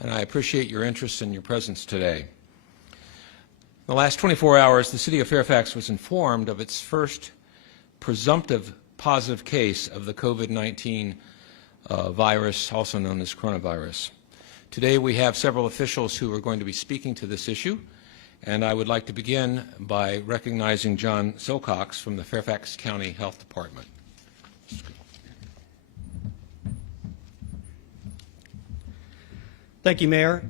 and I appreciate your interest and your presence today. In the last 24 hours, the City of Fairfax was informed of its first presumptive positive case of the COVID-19 virus, also known as coronavirus. Today we have several officials who are going to be speaking to this issue, and I would like to begin by recognizing John Silcox from the Fairfax County Health Department. Thank you, Mayor.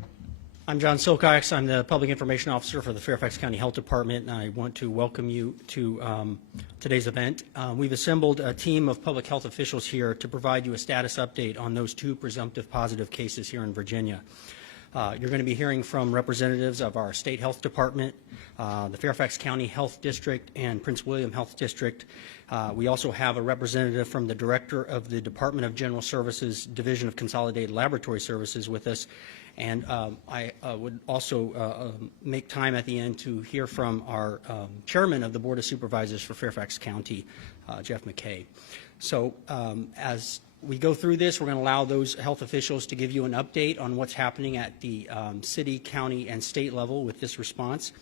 I'm John Silcox. I'm the Public Information Officer for the Fairfax County Health Department, and I want to welcome you to today's event. We've assembled a team of public health officials here to provide you a status update on those two presumptive positive cases here in Virginia. You're going to be hearing from representatives of our State Health Department, the Fairfax County Health District, and Prince William Health District. We also have a representative from the Director of the Department of General Services Division of Consolidated Laboratory Services with us. And I would also make time at the end to hear from our Chairman of the Board of Supervisors for Fairfax County, Jeff McKay. So as we go through this, we're going to allow those health officials to give you an update on what's happening at the city, county, and state level with this response.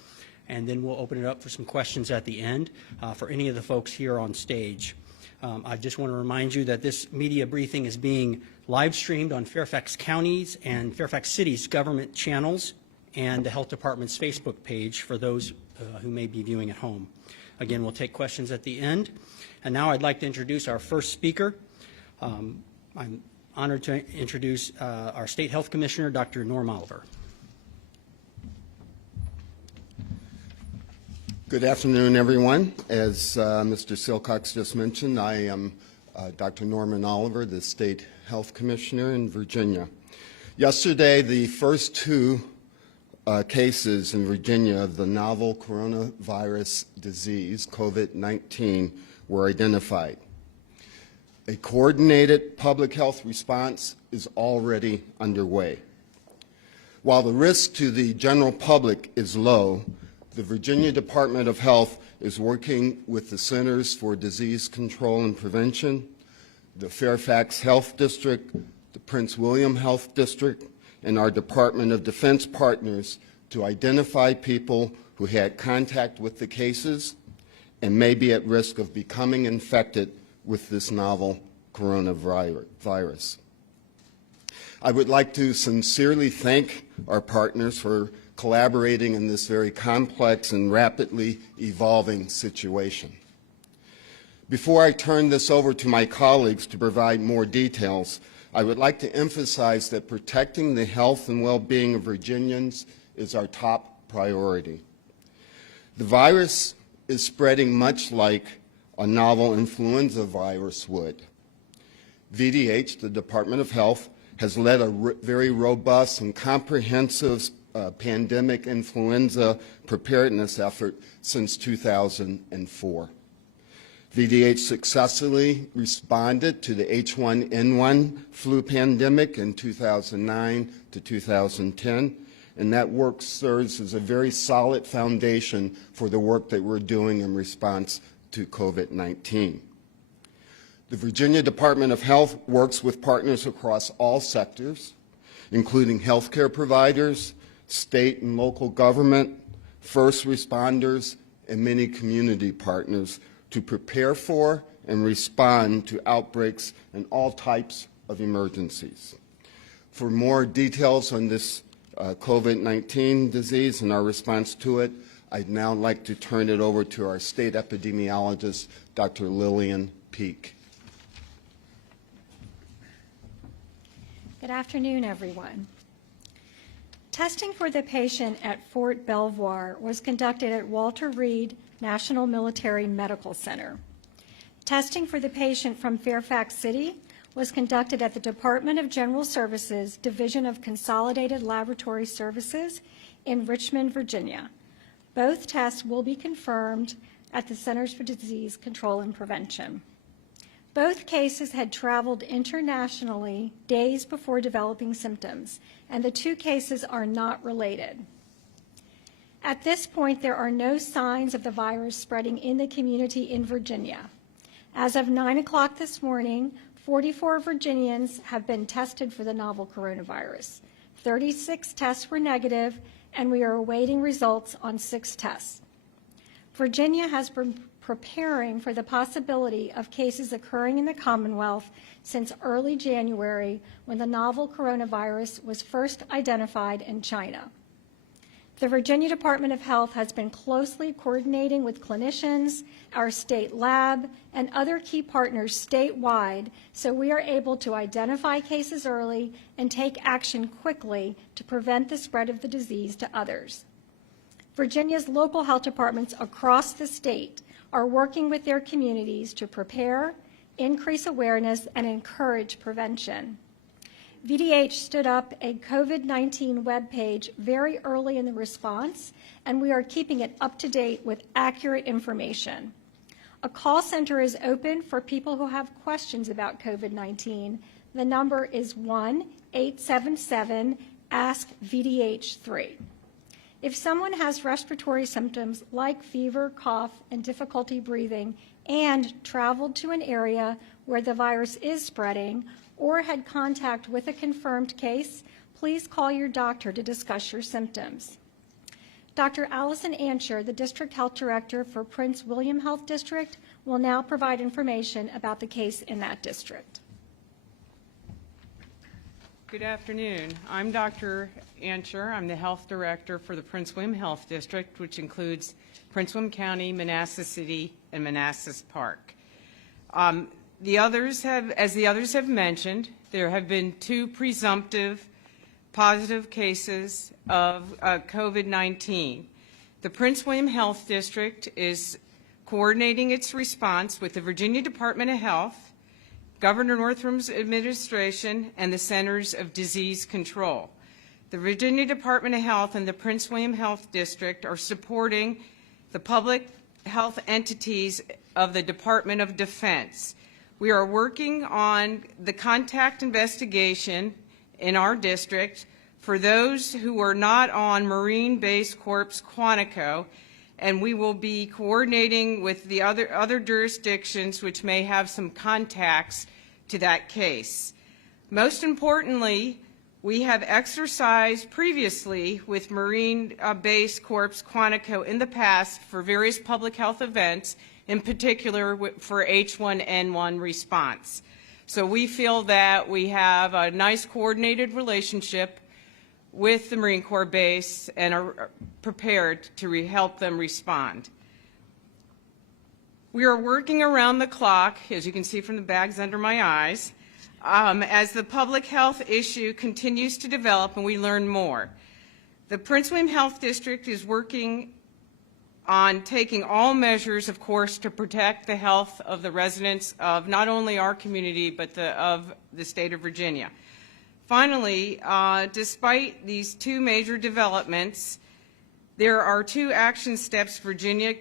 And then we'll open it up for some questions at the end for any of the folks here on stage. I just want to remind you that this media briefing is being live streamed on Fairfax County's and Fairfax City's government channels and the Health Department's Facebook page for those who may be viewing at home. Again, we'll take questions at the end. And now I'd like to introduce our first speaker. I'm honored to introduce our State Health Commissioner, Dr. Norm Oliver. Good afternoon, everyone. As Mr. Silcox just mentioned, I am Dr. Norman Oliver, the State Health Commissioner in Virginia. Yesterday, the first two cases in Virginia of the novel coronavirus disease, COVID-19, were identified. A coordinated public health response is already underway. While the risk to the general public is low, the Virginia Department of Health is working with the Centers for Disease Control and Prevention, the Fairfax Health District, the Prince William Health District, and our Department of Defense partners to identify people who had contact with the cases and may be at risk of becoming infected with this novel coronavirus. I would like to sincerely thank our partners for collaborating in this very complex and rapidly evolving situation. Before I turn this over to my colleagues to provide more details, I would like to emphasize that protecting the health and well-being of Virginians is our top priority. The virus is spreading much like a novel influenza virus would. VDH, the Department of Health, has led a very robust and comprehensive pandemic influenza preparedness effort since 2004. VDH successfully responded to the H1N1 flu pandemic in 2009 to 2010, and that work serves as a very solid foundation for the work that we're doing in response to COVID-19. The Virginia Department of Health works with partners across all sectors, including healthcare providers, state and local government, first responders, and many community partners to prepare for and respond to outbreaks and all types of emergencies. For more details on this COVID-19 disease and our response to it, I'd now like to turn it over to our state epidemiologist, Dr. Lillian Peek. Good afternoon, everyone. Testing for the patient at Fort Belvoir was conducted at Walter Reed National Military Medical Center. Testing for the patient from Fairfax City was conducted at the Department of General Services Division of Consolidated Laboratory Services in Richmond, Virginia. Both tests will be confirmed at the Centers for Disease Control and Prevention. Both cases had traveled internationally days before developing symptoms, and the two cases are not related. At this point, there are no signs of the virus spreading in the community in Virginia. As of 9 o'clock this morning, 44 Virginians have been tested for the novel coronavirus. 36 tests were negative, and we are awaiting results on 6 tests. Virginia has been preparing for the possibility of cases occurring in the Commonwealth since early January, when the novel coronavirus was first identified in China. The Virginia Department of Health has been closely coordinating with clinicians, our state lab, and other key partners statewide, so we are able to identify cases early and take action quickly to prevent the spread of the disease to others. Virginia's local health departments across the state are working with their communities to prepare, increase awareness, and encourage prevention. VDH stood up a COVID-19 webpage very early in the response, and we are keeping it up to date with accurate information. A call center is open for people who have questions about COVID-19. The number is 1-877-ASK-VDH3. If someone has respiratory symptoms like fever, cough, and difficulty breathing, and traveled to an area where the virus is spreading, or had contact with a confirmed case, please call your doctor to discuss your symptoms. Dr. Allison Ansher, the District Health Director for Prince William Health District, will now provide information about the case in that district. Good afternoon. I'm Dr. Ansher. I'm the Health Director for the Prince William Health District, which includes Prince William County, Manassas City, and Manassas Park. As the others have mentioned, there have been 2 presumptive positive cases of COVID-19. The Prince William Health District is coordinating its response with the Virginia Department of Health, Governor Northam's administration, and the Centers of Disease Control. The Virginia Department of Health and the Prince William Health District are supporting the public health entities of the Department of Defense. We are working on the contact investigation in our district for those who are not on Marine Base Corps Quantico, and we will be coordinating with the other jurisdictions which may have some contacts to that case. Most importantly, we have exercised previously with Marine Base Corps Quantico in the past for various public health events, in particular for H1N1 response. So we feel that we have a nice coordinated relationship with the Marine Corps base and are prepared to help them respond. We are working around the clock, as you can see from the bags under my eyes, as the public health issue continues to develop and we learn more. The Prince William Health District is working on taking all measures, of course, to protect the health of the residents of not only our community, but of the state of Virginia. Finally, despite these 2 major developments, there are 2 action steps Virginia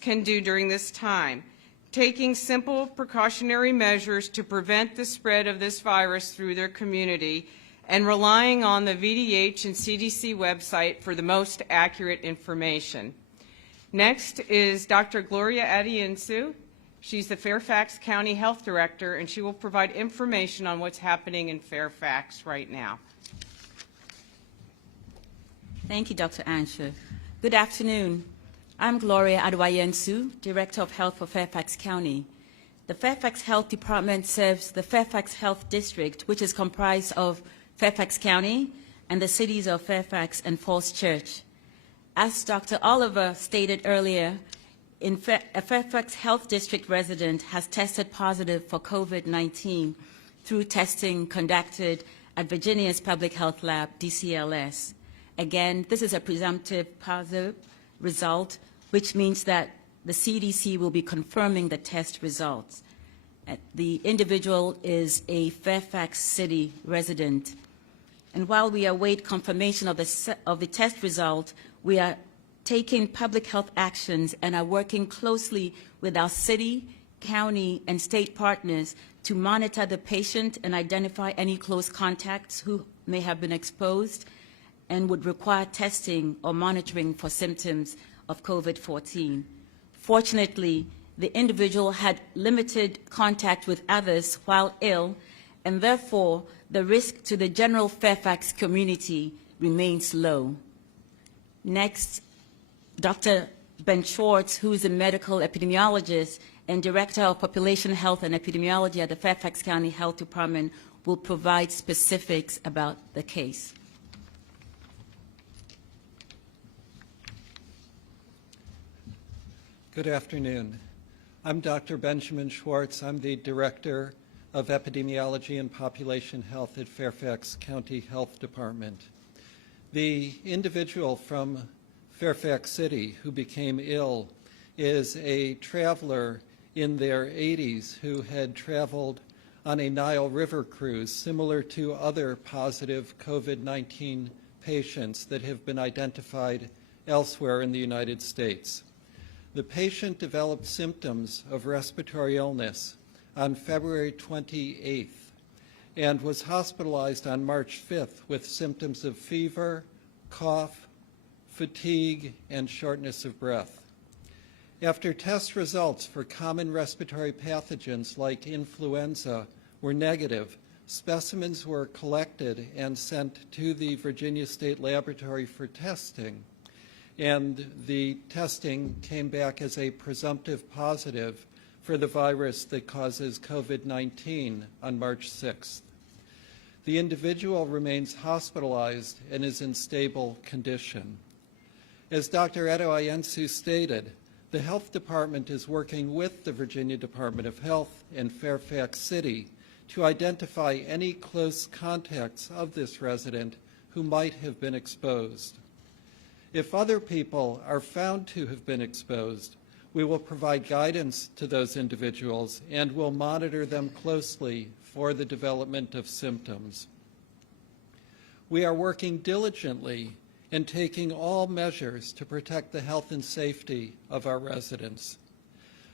can do during this time. Taking simple precautionary measures to prevent the spread of this virus through their community, and relying on the VDH and CDC website for the most accurate information. Next is Dr. Gloria Adiensu. She's the Fairfax County Health Director, and she will provide information on what's happening in Fairfax right now. Thank you, Dr. Ansher. Good afternoon. I'm Gloria Adiensu, Director of Health for Fairfax County. The Fairfax Health Department serves the Fairfax Health District, which is comprised of Fairfax County and the cities of Fairfax and Falls Church. As Dr. Oliver stated earlier, a Fairfax Health District resident has tested positive for COVID-19 through testing conducted at Virginia's Public Health Lab, DCLS. Again, this is a presumptive positive result, which means that the CDC will be confirming the test results. The individual is a Fairfax City resident. And while we await confirmation of the test result, we are taking public health actions and are working closely with our city, county, and state partners to monitor the patient and identify any close contacts who may have been exposed and would require testing or monitoring for symptoms of COVID-19. Fortunately, the individual had limited contact with others while ill, and therefore the risk to the general Fairfax community remains low. Next, Dr. Ben Schwartz, who is a medical epidemiologist and Director of Population Health and Epidemiology at the Fairfax County Health Department, will provide specifics about the case. Good afternoon. I'm Dr. Benjamin Schwartz. I'm the Director of Epidemiology and Population Health at Fairfax County Health Department. The individual from Fairfax City who became ill is a traveler in their 80s who had traveled on a Nile River cruise similar to other positive COVID-19 patients that have been identified elsewhere in the United States. The patient developed symptoms of respiratory illness on February 28th and was hospitalized on March 5th with symptoms of fever, cough, fatigue, and shortness of breath. After test results for common respiratory pathogens like influenza were negative, specimens were collected and sent to the Virginia State Laboratory for testing, and the testing came back as a presumptive positive for the virus that causes COVID-19 on March 6th. The individual remains hospitalized and is in stable condition. As Dr. Adeoyensu stated, the Health Department is working with the Virginia Department of Health and Fairfax City to identify any close contacts of this resident who might have been exposed. If other people are found to have been exposed, we will provide guidance to those individuals and will monitor them closely for the development of symptoms. We are working diligently and taking all measures to protect the health and safety of our residents.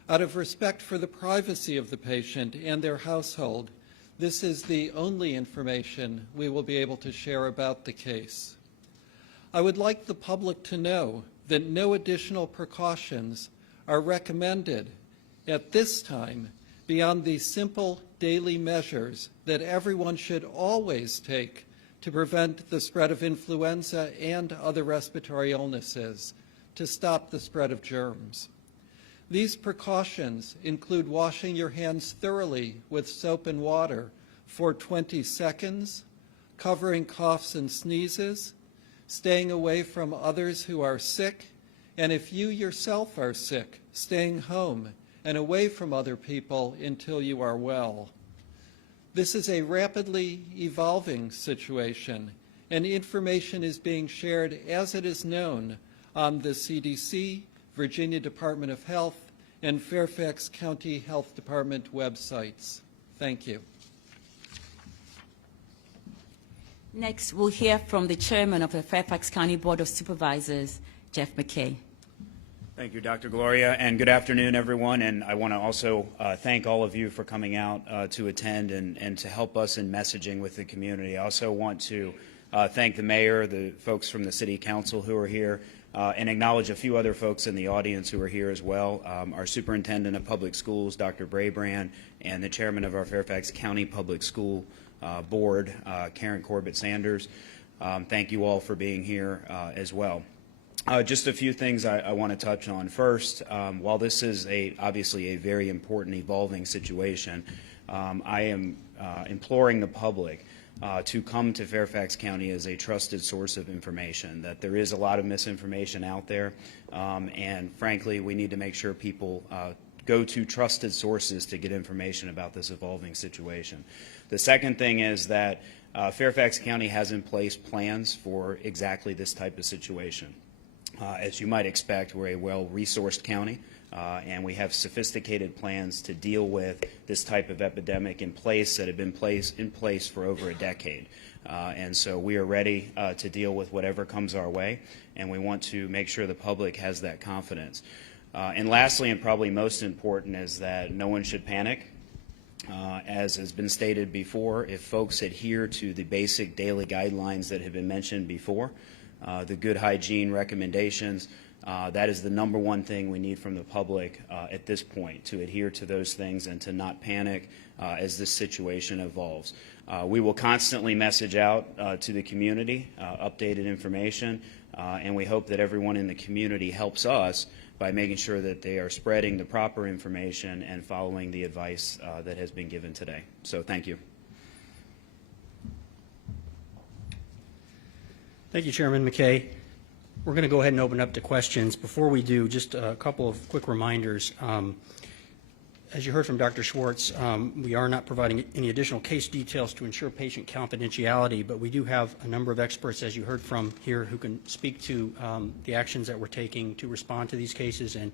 Out of respect for the privacy of the patient and their household, this is the only information we will be able to share about the case. I would like the public to know that no additional precautions are recommended at this time beyond the simple daily measures that everyone should always take to prevent the spread of influenza and other respiratory illnesses, to stop the spread of germs. These precautions include washing your hands thoroughly with soap and water for 20 seconds, covering coughs and sneezes, staying away from others who are sick, and if you yourself are sick, staying home and away from other people until you are well. This is a rapidly evolving situation, and information is being shared as it is known on the CDC, Virginia Department of Health, and Fairfax County Health Department websites. Thank you. Next, we'll hear from the chairman of the Fairfax County Board of Supervisors, Jeff McKay. Thank you, Dr. Gloria, and good afternoon, everyone. And I want to also thank all of you for coming out to attend and to help us in messaging with the community. I also want to thank the mayor, the folks from the city council who are here, and acknowledge a few other folks in the audience who are here as well. Our superintendent of public schools, Dr. Brabrand, and the chairman of our Fairfax County Public School Board, Karen Corbett Sanders. Thank you all for being here as well. Just a few things I want to touch on. First, while this is obviously a very important evolving situation, I am imploring the public to come to Fairfax County as a trusted source of information, that there is a lot of misinformation out there, and frankly, we need to make sure people go to trusted sources to get information about this evolving situation. The second thing is that Fairfax County has in place plans for exactly this type of situation. As you might expect, we're a well-resourced county, and we have sophisticated plans to deal with this type of epidemic in place that have been in place for over a decade. And so we are ready to deal with whatever comes our way, and we want to make sure the public has that confidence. And lastly, and probably most important, is that no one should panic. As has been stated before, if folks adhere to the basic daily guidelines that have been mentioned before, the good hygiene recommendations, That is the number one thing we need from the public at this point, to adhere to those things and to not panic as this situation evolves. We will constantly message out to the community updated information, and we hope that everyone in the community helps us by making sure that they are spreading the proper information and following the advice that has been given today. So thank you. Thank you, Chairman McKay. We're going to go ahead and open up to questions. Before we do, just a couple of quick reminders. As you heard from Dr. Schwartz, we are not providing any additional case details to ensure patient confidentiality, but we do have a number of experts, as you heard from here, who can speak to the actions that we're taking to respond to these cases and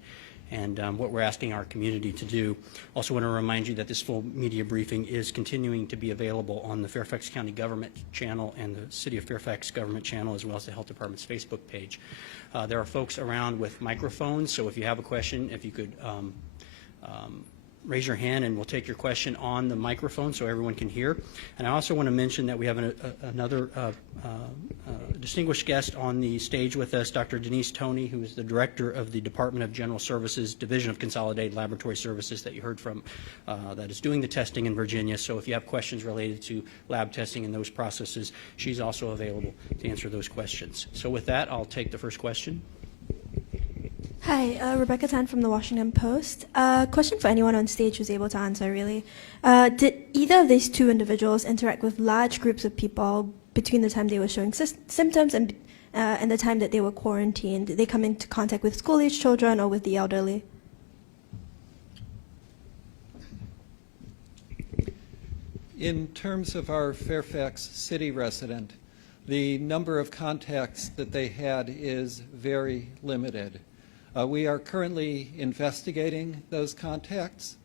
what we're asking our community to do. Also want to remind you that this full media briefing is continuing to be available on the Fairfax County Government channel and the City of Fairfax Government channel, as well as the Health Department's Facebook page. There are folks around with microphones, so if you have a question, if you could raise your hand and we'll take your question on the microphone so everyone can hear. And I also want to mention that we have another distinguished guest on the stage with us, Dr. Denise Toney, who is the Director of the Department of General Services, Division of Consolidated Laboratory Services that you heard from, that is doing the testing in Virginia. So if you have questions related to lab testing and those processes, she's also available to answer those questions. So with that, I'll take the first question. Hi, Rebecca Tan from the Washington Post. Question for anyone on stage who's able to answer, really. Did either of these two individuals interact with large groups of people between the time they were showing symptoms and the time that they were quarantined? Did they come into contact with school-age children or with the elderly? In terms of our Fairfax City resident, the number of contacts that they had is very limited. We are currently investigating those contacts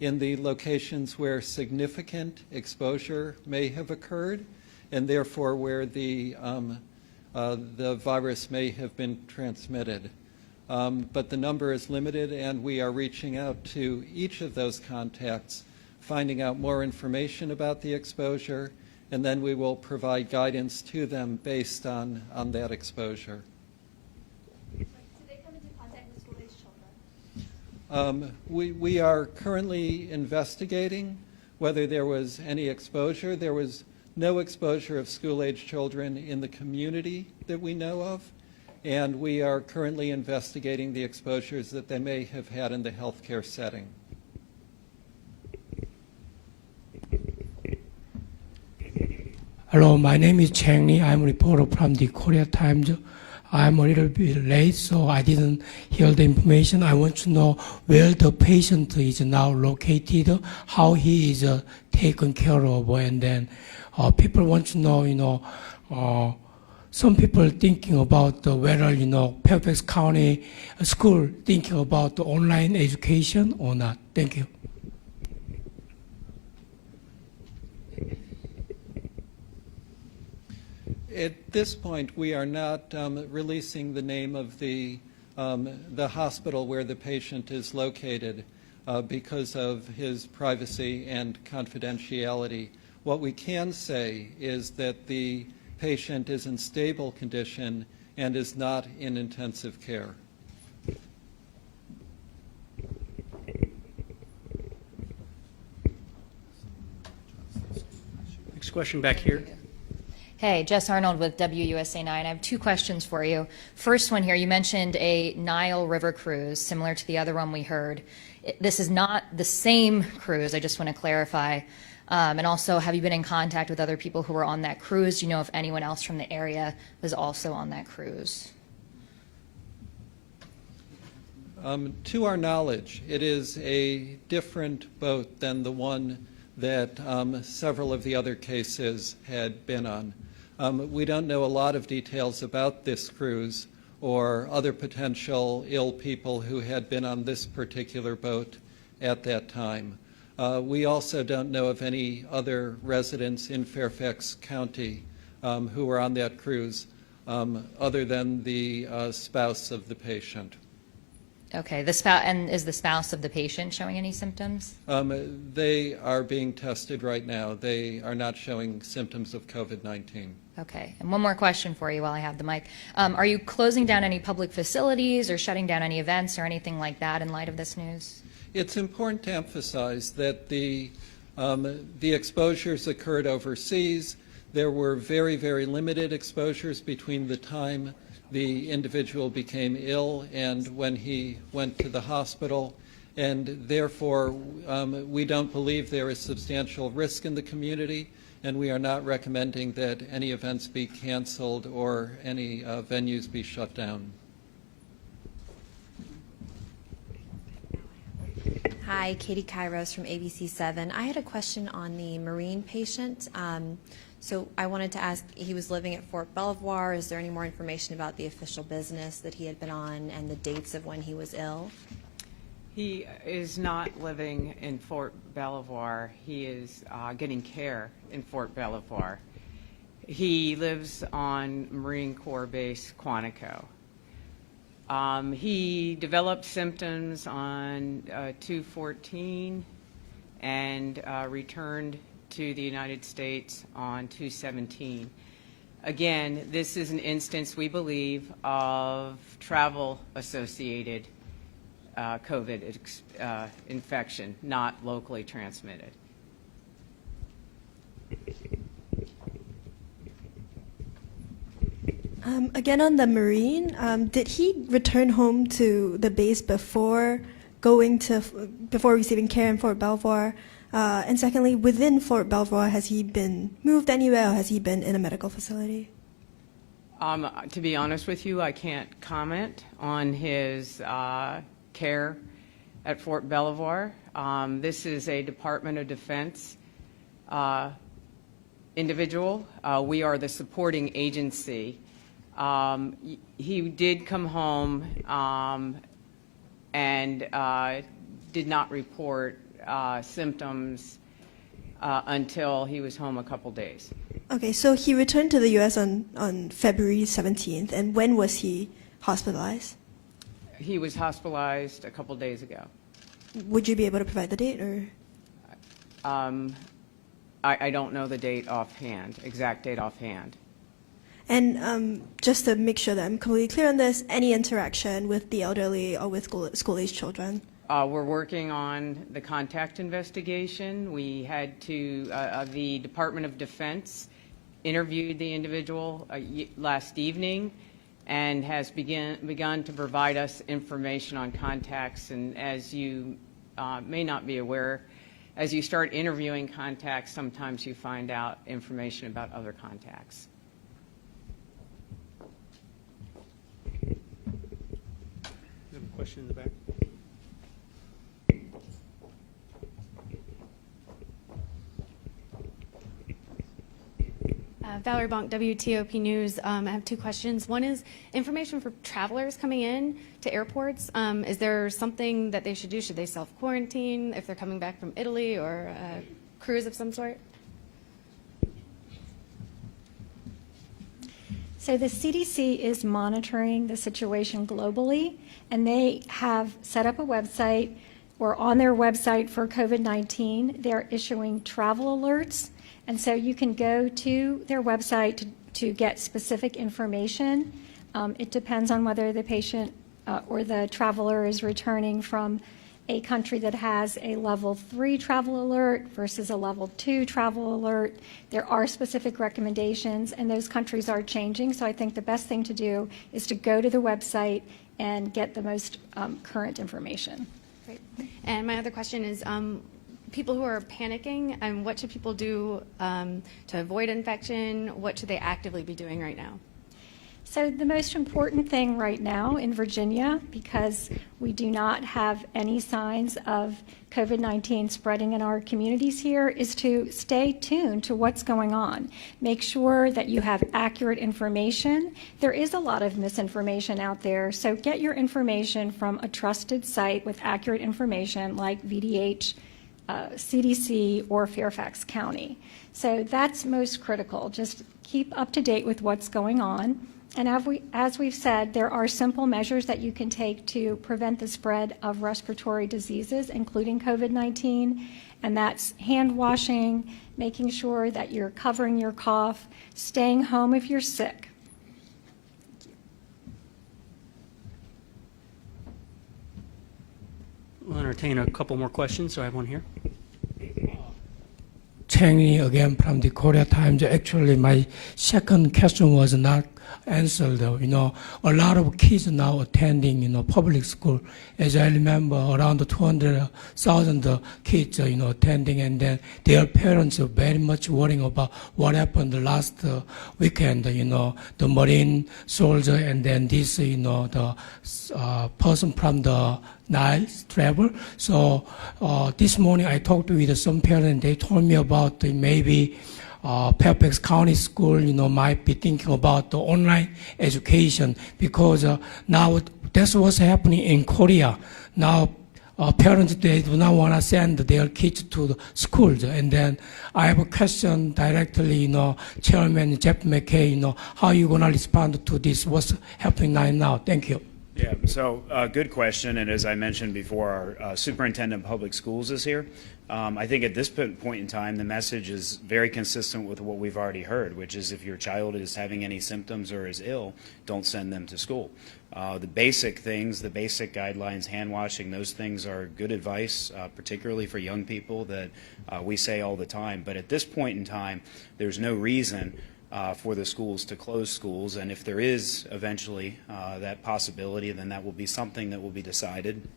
in the locations where significant exposure may have occurred and therefore where the virus may have been transmitted. But the number is limited, and we are reaching out to each of those contacts, finding out more information about the exposure, and then we will provide guidance to them based on that exposure. We are currently investigating whether there was any exposure. There was no exposure of school-age children in the community that we know of, and we are currently investigating the exposures that they may have had in the healthcare setting. Hello, my name is Chang Lee. I'm a reporter from the Korea Times. I'm a little bit late, so I didn't hear the information. I want to know where the patient is now located, how he is taken care of, and then people want to know, some people thinking about whether, Fairfax County school thinking about the online education or not. Thank you. At this point, we are not releasing the name of the hospital where the patient is located because of his privacy and confidentiality. What we can say is that the patient is in stable condition and is not in intensive care. Next question back here. Hey, Jess Arnold with WUSA 9. I have two questions for you. First one here, you mentioned a Nile River cruise, similar to the other one we heard. This is not the same cruise, I just want to clarify. And also, have you been in contact with other people who were on that cruise? Do you know if anyone else from the area was also on that cruise? To our knowledge, it is a different boat than the one that several of the other cases had been on. We don't know a lot of details about this cruise or other potential ill people who had been on this particular boat at that time. We also don't know of any other residents in Fairfax County who were on that cruise other than the spouse of the patient. Okay, the spouse, and is the spouse of the patient showing any symptoms? They are being tested right now. They are not showing symptoms of COVID-19. Okay, and one more question for you while I have the mic. Are you closing down any public facilities or shutting down any events or anything like that in light of this news? It's important to emphasize that the exposures occurred overseas. There were very, very limited exposures between the time the individual became ill and when he went to the hospital, and therefore we don't believe there is substantial risk in the community, and we are not recommending that any events be canceled or any venues be shut down. Hi, Katie Kairos from ABC7. I had a question on the Marine patient. So I wanted to ask, he was living at Fort Belvoir. Is there any more information about the official business that he had been on and the dates of when he was ill? He is not living in Fort Belvoir. He is getting care in Fort Belvoir. He lives on Marine Corps Base Quantico. He developed symptoms on 2/14 and returned to the United States on 2/17. Again, this is an instance, we believe, of travel-associated COVID infection, not locally transmitted. Again, on the Marine, did he return home to the base before receiving care in Fort Belvoir? And secondly, within Fort Belvoir, has he been moved anywhere, or has he been in a medical facility? To be honest with you, I can't comment on his care at Fort Belvoir. This is a Department of Defense individual. We are the supporting agency. He did come home and did not report symptoms until he was home a couple days. Okay, so he returned to the U.S. on February 17th, and when was he hospitalized? He was hospitalized a couple days ago. Would you be able to provide the date, or? I don't know the date offhand, exact date offhand. And just to make sure that I'm completely clear on this, any interaction with the elderly or with school-age children? We're working on the contact investigation. We had to, the Department of Defense interviewed the individual last evening and has begun to provide us information on contacts. And as you may not be aware, as you start interviewing contacts, sometimes you find out information about other contacts. We have a question in the back. Valerie Bonk, WTOP News. I have two questions. One is information for travelers coming in to airports. Is there something that they should do? Should they self-quarantine if they're coming back from Italy or a cruise of some sort? So the CDC is monitoring the situation globally, and they have set up a website, or on their website for COVID-19, they're issuing travel alerts. And so you can go to their website to get specific information. It depends on whether the patient or the traveler is returning from a country that has a level 3 travel alert versus a level 2 travel alert. There are specific recommendations, and those countries are changing. So I think the best thing to do is to go to the website and get the most current information. Great. And my other question is, people who are panicking, and what should people do to avoid infection? What should they actively be doing right now? So the most important thing right now in Virginia, because we do not have any signs of COVID-19 spreading in our communities here, is to stay tuned to what's going on. Make sure that you have accurate information. There is a lot of misinformation out there, so get your information from a trusted site with accurate information like VDH CDC or Fairfax County. So that's most critical. Just keep up to date with what's going on. And as we've said, there are simple measures that you can take to prevent the spread of respiratory diseases, including COVID-19, and that's hand washing, making sure that you're covering your cough, staying home if you're sick. We'll entertain a couple more questions. So I have one here. Changing again from the Korea Times. Actually, my second question was not answered. You know, a lot of kids now attending, you know, public school. As I remember, around 200,000 kids, you know, attending, and then their parents are very much worrying about what happened last weekend. You know, the Marine soldier, and then this, you know, the person from the Nice travel. So this morning I talked with some parents. They told me about maybe Fairfax County School, you know, might be thinking about the online education, because now that's what's happening in Korea. Now parents, they do not want to send their kids to the schools. And then I have a question directly, you know, Chairman Jeff McKay, you know, how are you going to respond to this? What's happening right now? Thank you. Yeah, so good question, and as I mentioned before, our Superintendent of Public Schools is here. I think at this point in time, the message is very consistent with what we've already heard, which is if your child is having any symptoms or is ill, don't send them to school. The basic things, the basic guidelines, hand washing, those things are good advice, particularly for young people that we say all the time. But at this point in time, there's no reason for the schools to close schools, and if there is eventually that possibility, then that will be something that will be decided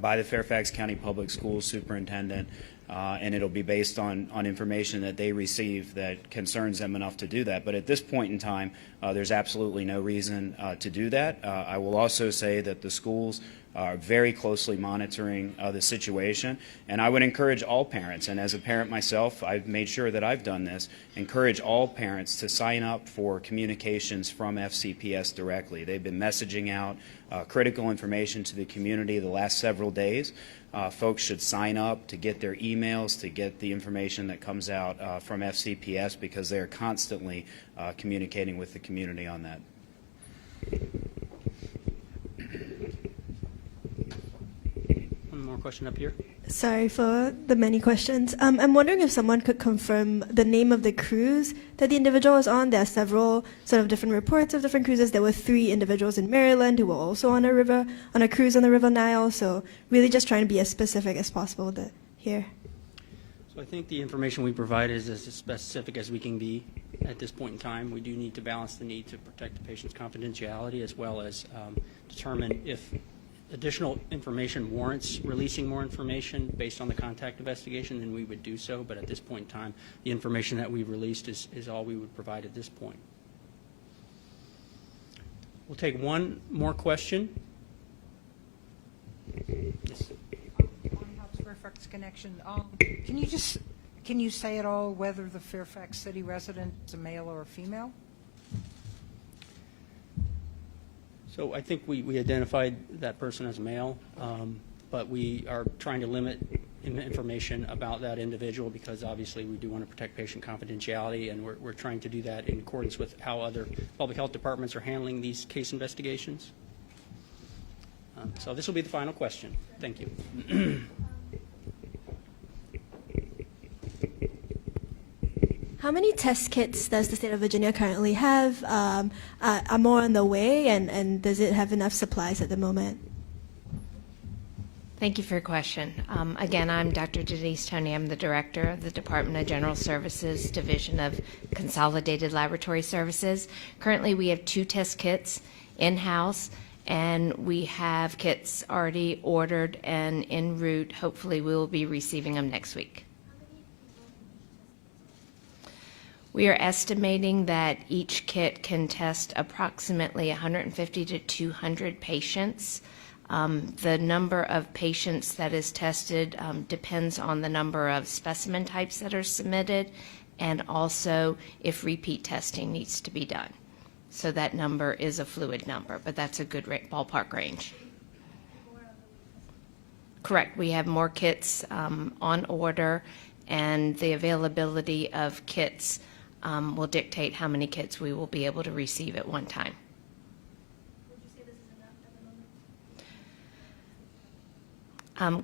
by the Fairfax County Public Schools Superintendent, and it'll be based on information that they receive that concerns them enough to do that. But at this point in time, there's absolutely no reason to do that. I will also say that the schools are very closely monitoring the situation, and I would encourage all parents, and as a parent myself, I've made sure that I've done this, encourage all parents to sign up for communications from FCPS directly. They've been messaging out critical information to the community the last several days. Folks should sign up to get their emails, to get the information that comes out from FCPS, because they're constantly communicating with the community on that. More question up here. Sorry for the many questions. I'm wondering if someone could confirm the name of the cruise that the individual was on. There are several sort of different reports of different cruises. There were 3 individuals in Maryland who were also on a cruise on the River Nile. So really just trying to be as specific as possible here. So I think the information we provide is as specific as we can be at this point in time. We do need to balance the need to protect the patient's confidentiality, as well as determine if additional information warrants releasing more information based on the contact investigation, then we would do so. But at this point in time, the information that we've released is all we would provide at this point. We'll take one more question. Yes. Fairfax connection. Can you say at all whether the Fairfax City resident is a male or a female? So I think we identified that person as male, but we are trying to limit information about that individual because obviously we do want to protect patient confidentiality, and we're trying to do that in accordance with how other public health departments are handling these case investigations. So this will be the final question. Thank you. How many test kits does the state of Virginia currently have? Are more on the way, and does it have enough supplies at the moment? Thank you for your question. Again, I'm Dr. Denise Toney. I'm the director of the Department of General Services Division of Consolidated Laboratory Services. Currently, we have 2 test kits in-house, and we have kits already ordered and en route. Hopefully, we will be receiving them next week. We are estimating that each kit can test approximately 150 to 200 patients. The number of patients that is tested depends on the number of specimen types that are submitted, and also if repeat testing needs to be done. So that number is a fluid number, but that's a good ballpark range. Correct. We have more kits on order, and the availability of kits will dictate how many kits we will be able to receive at one time.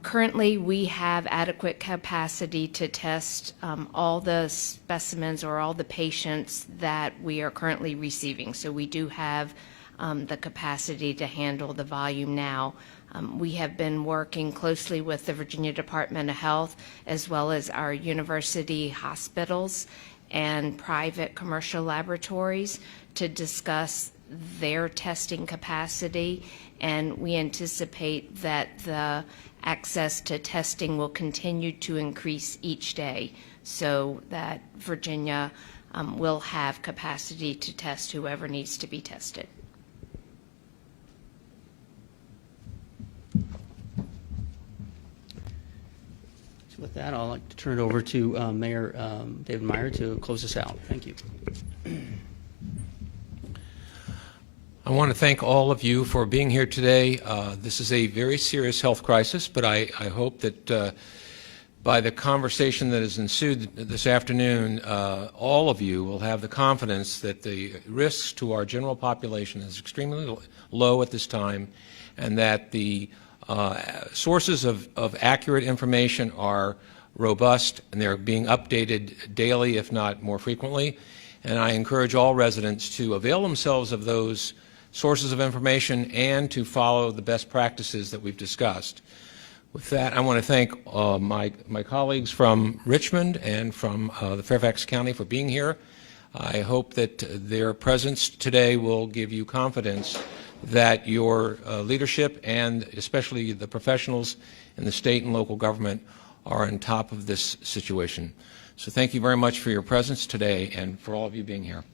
Currently, we have adequate capacity to test all the specimens or all the patients that we are currently receiving. So we do have the capacity to handle the volume now. We have been working closely with the Virginia Department of Health as well as our university hospitals and private commercial laboratories to discuss their testing capacity, and we anticipate that the access to testing will continue to increase each day so that Virginia will have capacity to test whoever needs to be tested. So with that, I'd like to turn it over to Mayor David Meyer to close us out. Thank you. I want to thank all of you for being here today. This is a very serious health crisis, but I hope that by the conversation that has ensued this afternoon, all of you will have the confidence that the risks to our general population is extremely low at this time, and that the sources of accurate information are robust, and they're being updated daily, if not more frequently. And I encourage all residents to avail themselves of those sources of information and to follow the best practices that we've discussed. With that, I want to thank my colleagues from Richmond and from the Fairfax County for being here. I hope that their presence today will give you confidence that your leadership and especially the professionals in the state and local government are on top of this situation. So thank you very much for your presence today and for all of you being here.